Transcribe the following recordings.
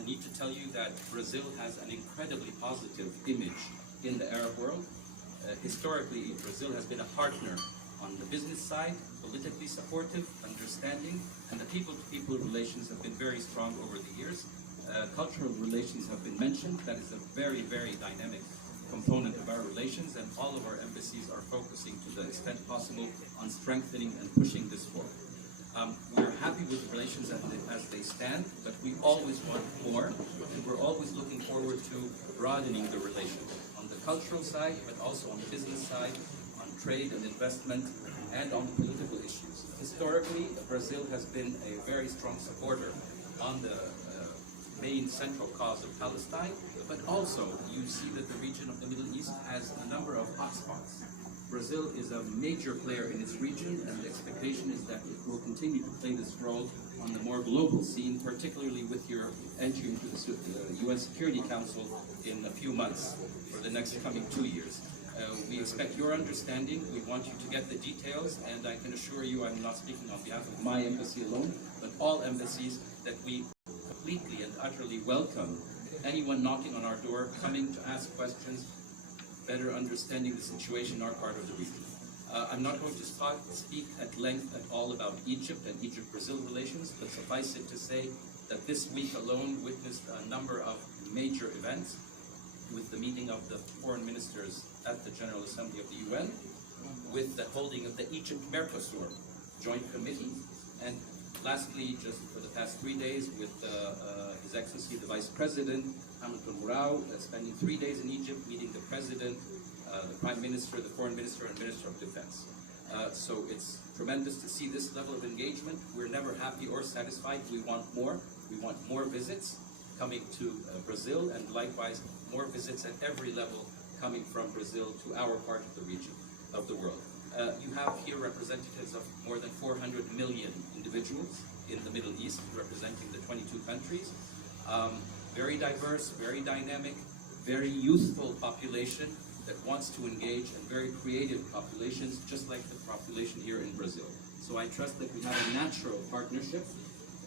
I need to tell you that Brazil has an incredibly positive image in the Arab world. Historically, Brazil has been a partner on the business side, politically supportive, understanding, and the people-to-people relations have been very strong over the years. Cultural relations have been mentioned. That is a very, very dynamic component of our relations, and all of our embassies are focusing to the extent possible on strengthening and pushing this forward. We're happy with the relations as they stand, but we always want more, and we're always looking forward to broadening the relations on the cultural side, but also on the business side, on trade and investment, and on the political issues. Historically, Brazil has been a very strong supporter on the main central cause of Palestine, but also you see that the region of the Middle East has a number of hotspots. Brazil is a major player in its region, and the expectation is that it will continue to play this role on the more global scene, particularly with your entry into the UN Security Council in a few months for the next coming 2 years. We expect your understanding. We want you to get the details, and I can assure you I'm not speaking on behalf of my embassy alone, but all embassies, that we completely and utterly welcome anyone knocking on our door, coming to ask questions, better understanding the situation in our part of the region. I'm not going to speak at length at all about Egypt and Egypt-Brazil relations, but suffice it to say that this week alone witnessed a number of major events, with the meeting of the foreign ministers at the General Assembly of the UN, with the holding of the Egypt-Mercosur joint committee, and lastly, just for the past 3 days, with His Excellency the Vice President, Hamilton Mourao, spending 3 days in Egypt, meeting the President, the Prime Minister, the Foreign Minister, and Minister of Defense. So it's tremendous to see this level of engagement. We're never happy or satisfied. We want more. We want more visits coming to Brazil, and likewise more visits at every level coming from Brazil to our part of the region, of the world. You have here representatives of more than 400 million individuals in the Middle East, representing the 22 countries. Very diverse, very dynamic, very youthful population that wants to engage, and very creative populations, just like the population here in Brazil. So I trust that we have a natural partnership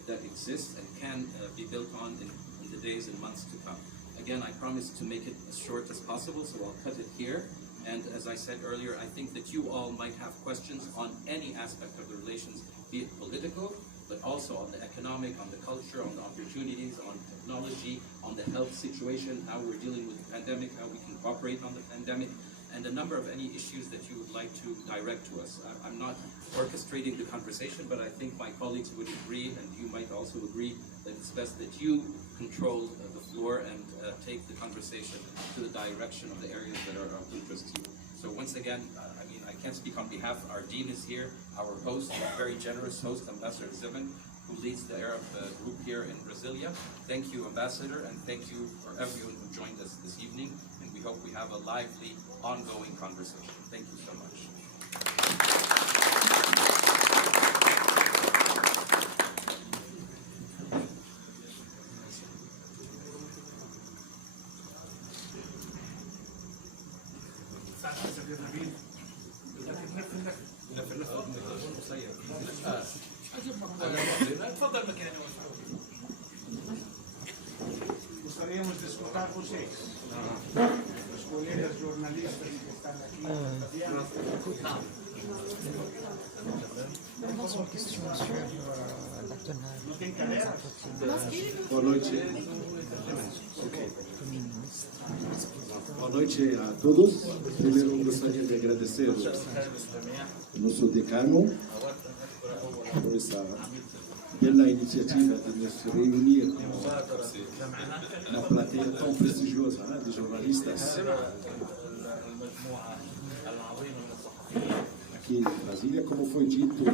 that exists and can be built on in the days and months to come. Again, I promise to make it as short as possible, so I'll cut it here. And as I said earlier, I think that you all might have questions on any aspect of the relations, be it political, but also on the economic, on the culture, on the opportunities, on technology, on the health situation, how we're dealing with the pandemic, how we can cooperate on the pandemic, and a number of any issues that you would like to direct to us. I'm not orchestrating the conversation, but I think my colleagues would agree, and you might also agree, that it's best that you control the floor and take the conversation to the direction of the areas that are of interest to you. So once again, I can't speak on behalf. Our dean is here, our host, a very generous host, Ambassador Zibin, who leads the Arab group here in Brasilia. Thank you, Ambassador, and thank you for everyone who joined us this evening, and we hope we have a lively, ongoing conversation. Thank you so much. Gostaríamos de escutar vocês, os colegas jornalistas que estão aqui. Uma questão sobre la teneur. Não tem cadeira? Boa noite. Boa noite a todos. Primeiro, gostaria de agradecer ao nosso decano por essa bela iniciativa de nos reunir com uma plateia tão prestigiosa, né, de jornalistas aqui em Brasília, como foi dito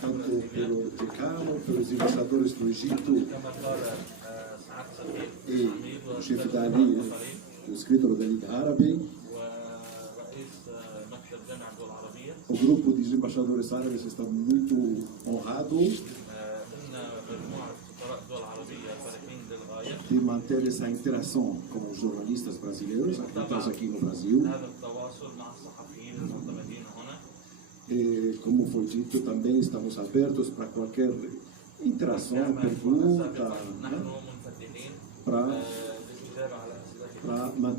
tanto pelo decano, pelos embaixadores do Egito e o chefe da liga, o escritor da Liga Árabe. O grupo de embaixadores árabes está muito honrado de manter essa interação com os jornalistas brasileiros, aqui no Brasil. E, como foi dito, também estamos abertos para qualquer interação, pergunta, né, para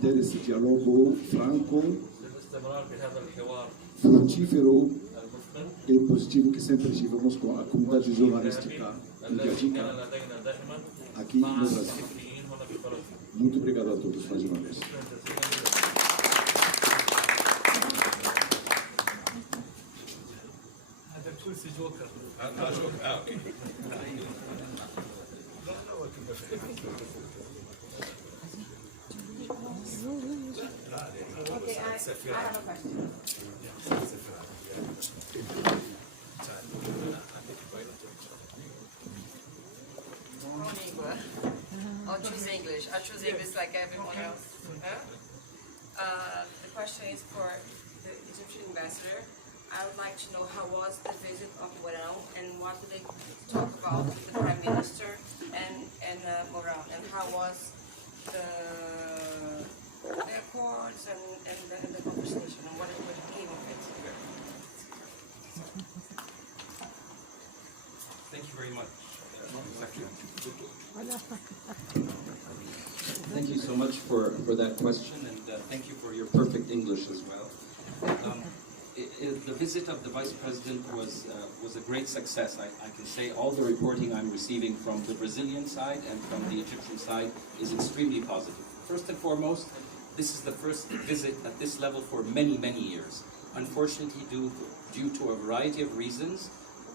mantenere esse dialogo franco, للاستمرار بهذا الحوار frutífero المثمر e positivo que sempre tivemos com a comunidade jornalística الذي كان mediática لدينا دائما aqui مع no Brasil. الفكريين هنا في فرنسا. Muito obrigado a todos mais uma vez. شكرا جزيلا. هذا الكرسي جوكر. Okay, I have a question. I'll choose English. I'll choose English like everyone else. The question is for the Egyptian ambassador. I would like to know how was the visit of Morão and what did they talk about with the Prime Minister and Morão, and how was the accords and the conversation and what came of it. Thank you very much. Thank you so much for that question, and thank you for your perfect English as well. The visit of the Vice President was a great success. I can say all the reporting I'm receiving from the Brazilian side and from the Egyptian side is extremely positive. First and foremost, this is the first visit at this level for many, many years. Unfortunately, due to a variety of reasons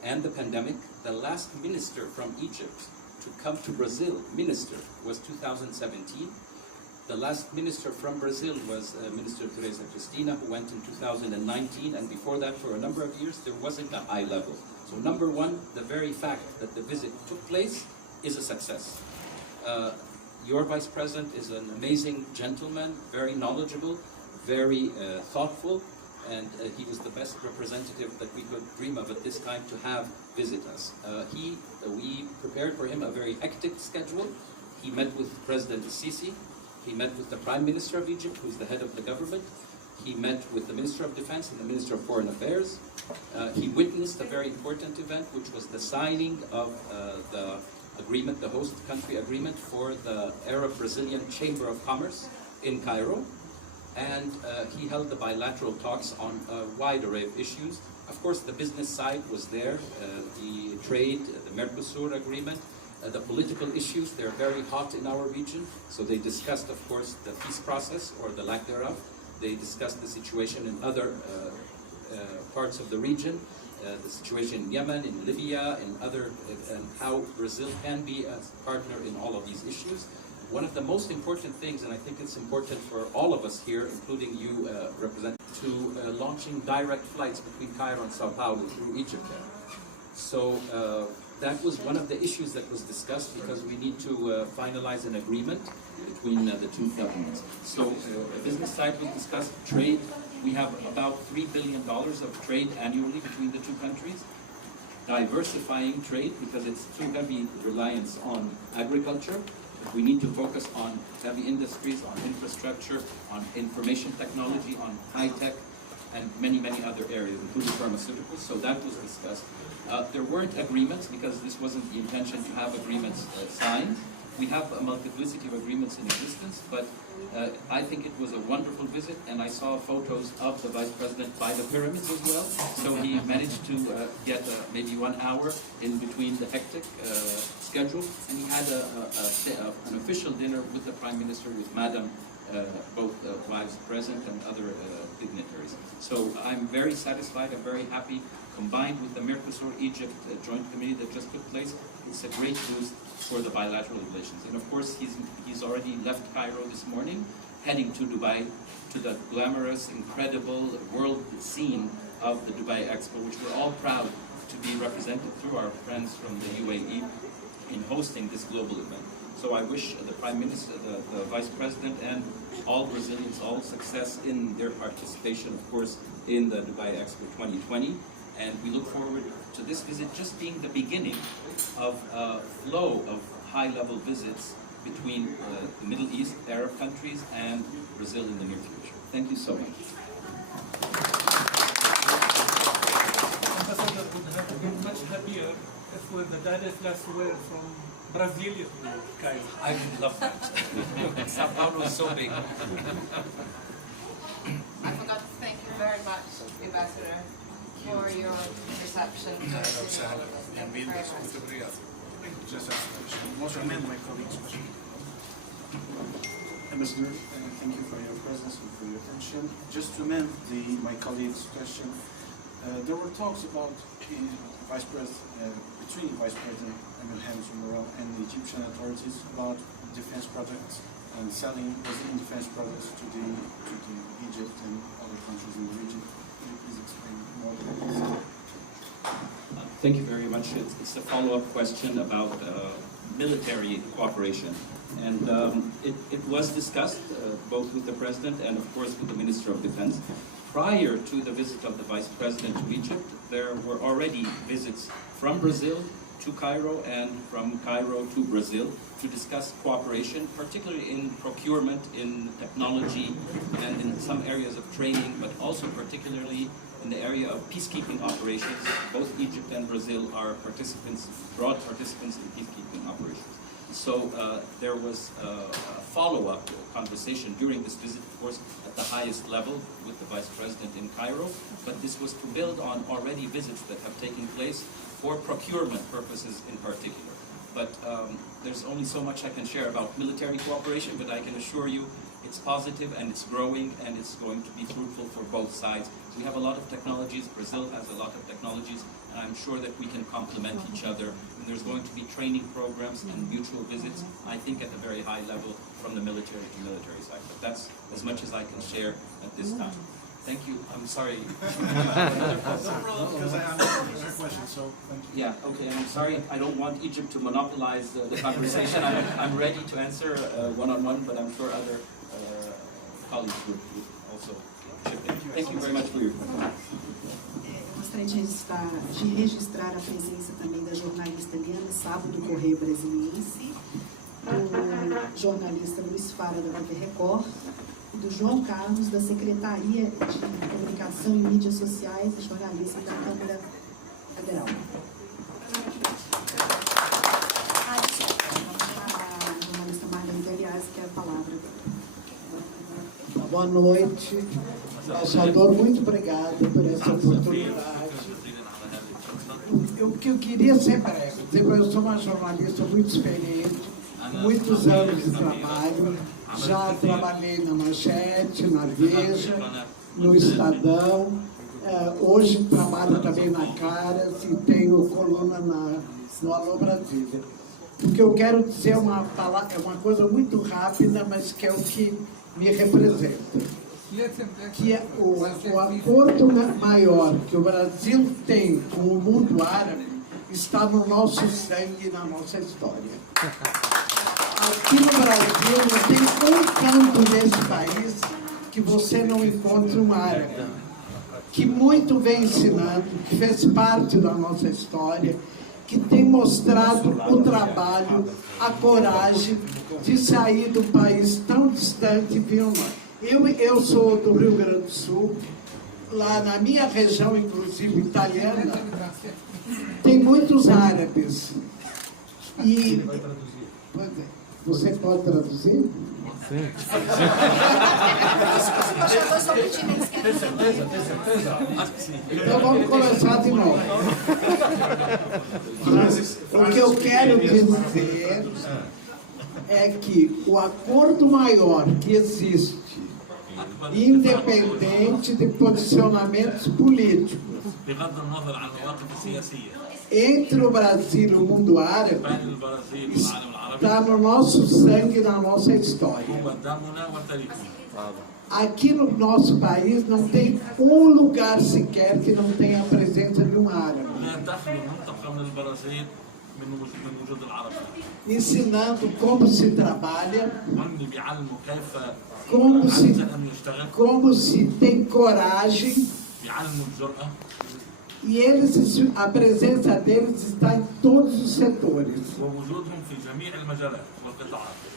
and the pandemic, the last minister from Egypt to come to Brazil, was 2017. The last minister from Brazil was Minister Teresa Cristina, who went in 2019, and before that, for a number of years, there wasn't a high level. So number one, the very fact that the visit took place is a success. Your Vice President is an amazing gentleman, very knowledgeable, very thoughtful, and he was the best representative that we could dream of at this time to have visit us. We prepared for him a very hectic schedule. He met with President Sisi. He met with the Prime Minister of Egypt, who's the head of the government. He met with the Minister of Defense and the Minister of Foreign Affairs. He witnessed a very important event, which was the signing of the agreement, the host country agreement for the Arab-Brazilian Chamber of Commerce in Cairo. And he held the bilateral talks on a wide array of issues. Of course, the business side was there, the trade, the Mercosur agreement, the political issues. They're very hot in our region. So they discussed, of course, the peace process or the lack thereof. They discussed the situation in other parts of the region, the situation in Yemen, in Libya, and how Brazil can be a partner in all of these issues. One of the most important things, and I think it's important for all of us here, including you, launching direct flights between Cairo and Sao Paulo through Egypt. So that was one of the issues that was discussed, because we need to finalize an agreement between the two governments. So the business side, we discussed trade. We have about $3 billion of trade annually between the two countries. Diversifying trade, because it's too heavy reliance on agriculture. We need to focus on heavy industries, on infrastructure, on information technology, on high-tech, and many, many other areas, including pharmaceuticals. So that was discussed. There weren't agreements, because this wasn't the intention to have agreements signed. We have a multiplicity of agreements in existence, but I think it was a wonderful visit, and I saw photos of the Vice President by the pyramids as well. So he managed to get maybe 1 hour in between the hectic schedule, and he had an official dinner with the Prime Minister, with Madam, both wives present, and other dignitaries. So I'm very satisfied, I'm very happy. Combined with the Mercosur-Egypt Joint Committee that just took place, it's a great boost for the bilateral relations. And of course, he's already left Cairo this morning, heading to Dubai, to the glamorous, incredible world scene of the Dubai Expo, which we're all proud to be represented through our friends from the UAE in hosting this global event. So I wish the Prime Minister, the Vice President, and all Brazilians all success in their participation, of course, in the Dubai Expo 2020. And we look forward to this visit just being the beginning of a flow of high-level visits between the Middle East, Arab countries, and Brazil in the near future. Thank you so much. Ambassador would have been much happier if the direct flights were from Brasilia, Caio. I would love that. Sao Paulo is so big. I forgot to thank you very much, Ambassador, for your reception. Thank you very much. Just most amend my colleagues' question. Ambassador, thank you for your presence and for your attention. Just to amend my colleague's question, there were talks about between Vice President Emil Mourão and the Egyptian authorities about defense projects and selling Brazilian defense products to Egypt and other countries in the region. Could you please explain more about this? Thank you very much. It's a follow-up question about military cooperation. And it was discussed both with the President and, of course, with the Minister of Defense. Prior to the visit of the Vice President to Egypt, there were already visits from Brazil to Cairo and from Cairo to Brazil to discuss cooperation, particularly in procurement, in technology, and in some areas of training, but also particularly in the area of peacekeeping operations. Both Egypt and Brazil are participants, broad participants in peacekeeping operations. So there was a follow-up conversation during this visit, of course, at the highest level with the Vice President in Cairo, but this was to build on already visits that have taken place for procurement purposes in particular. But there's only so much I can share about military cooperation, but I can assure you it's positive and it's growing and it's going to be fruitful for both sides. We have a lot of technologies, Brazil has a lot of technologies, and I'm sure that we can complement each other. And there's going to be training programs and mutual visits, I think at a very high level from the military to military side. But that's as much as I can share at this time. Thank you. I'm sorry. Because I have another question, so thank you. Yeah, okay, I'm sorry. I don't want Egypt to monopolize the conversation. I'm ready to answer one-on-one, but I'm sure other colleagues would also chip in. Thank you very much for your question. Gostaria de registrar a presença também da jornalista Liana Sabo, do Correio Brasiliense, do jornalista Luiz Fara, da TV Record, e do João Carlos, da Secretaria de Comunicação e Mídias Sociais e Jornalismo da Câmara Federal. A jornalista Margarida, aliás, que é a palavra. Boa noite, embaixador, muito obrigado por essa oportunidade. O que eu queria ser breve, eu sou uma jornalista muito experiente, muitos anos de trabalho, já trabalhei na Manchete, na Veja, no Estadão, hoje trabalho também na Caras e tenho coluna no Alô Brasília. O que eu quero dizer é uma coisa muito rápida, mas que é o que me representa, que é o acordo maior que o Brasil tem com o mundo árabe está no nosso sangue e na nossa história. Aqui no Brasil não tem um canto desse país que você não encontre um árabe, que muito vem ensinando, que fez parte da nossa história, que tem mostrado o trabalho, a coragem de sair do país tão distante e vir lá. Eu sou do Rio Grande do Sul, lá na minha região, inclusive italiana, tem muitos árabes. E você pode traduzir? Sim. Então vamos começar de novo. O que eu quero dizer é que o acordo maior que existe, independente de posicionamentos políticos, entre o Brasil e o mundo árabe, está no nosso sangue e na nossa história. Aqui no nosso país não tem um lugar sequer que não tenha a presença de um árabe. Ensinando como se trabalha, como se tem coragem, e a presença deles está em todos os setores.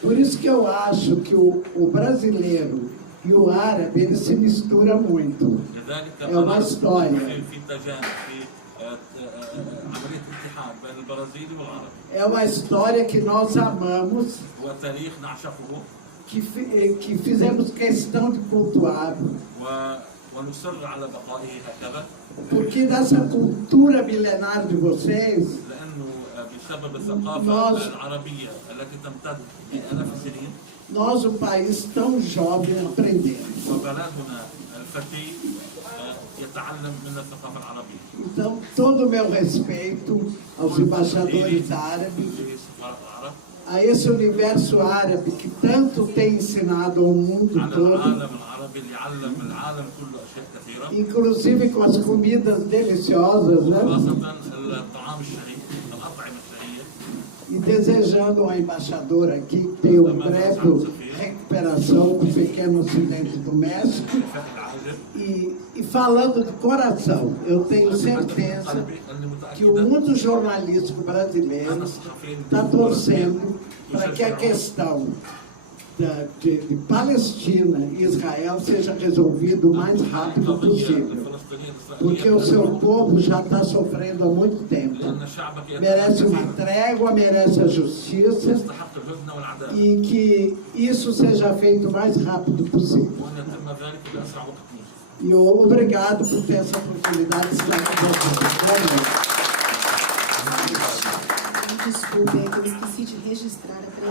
Por isso que eu acho que o brasileiro e o árabe, eles se misturam muito. É uma história. اتحاد بين البرازيلي والعربي. É uma história que nós amamos, هو تاريخ نعشقه que fizemos questão de cultuar, ونصر على بقائه هكذا porque nessa cultura milenar de vocês, لأنه بسبب الثقافة العربية التي تمتد بآلاف السنين nós, um país tão jovem, aprendemos. وبلدنا الفتي يتعلم من الثقافة العربية. Então, todo o meu respeito aos embaixadores árabes, لسفراء العرب a esse universo árabe que tanto tem ensinado ao mundo على todo, العالم العربي اللي علم العالم كله أشياء كثيرة inclusive com as comidas deliciosas, né? خاصة الطعام الشهي الأطعمة الشهية. E desejando ao embaixador aqui que tenha uma breve recuperação do pequeno acidente do México. الشفاء العاجل. E falando de coração, eu tenho certeza قلبي أني que o متأكدة mundo jornalístico brasileiro أن الصحفيين está torcendo para que a questão de Palestina e Israel seja resolvida o mais rápido possível, porque o seu povo já está sofrendo há muito tempo. لأن شعبك Merece uma trégua, merece a justiça يستحق الهدنة والعدالة e que isso seja feito o mais rápido possível. وأن يتم ذلك بأسرع وقت ممكن. E obrigado por ter essa oportunidade de estar com vocês. Boa noite. Desculpe, é que eu esqueci de registrar a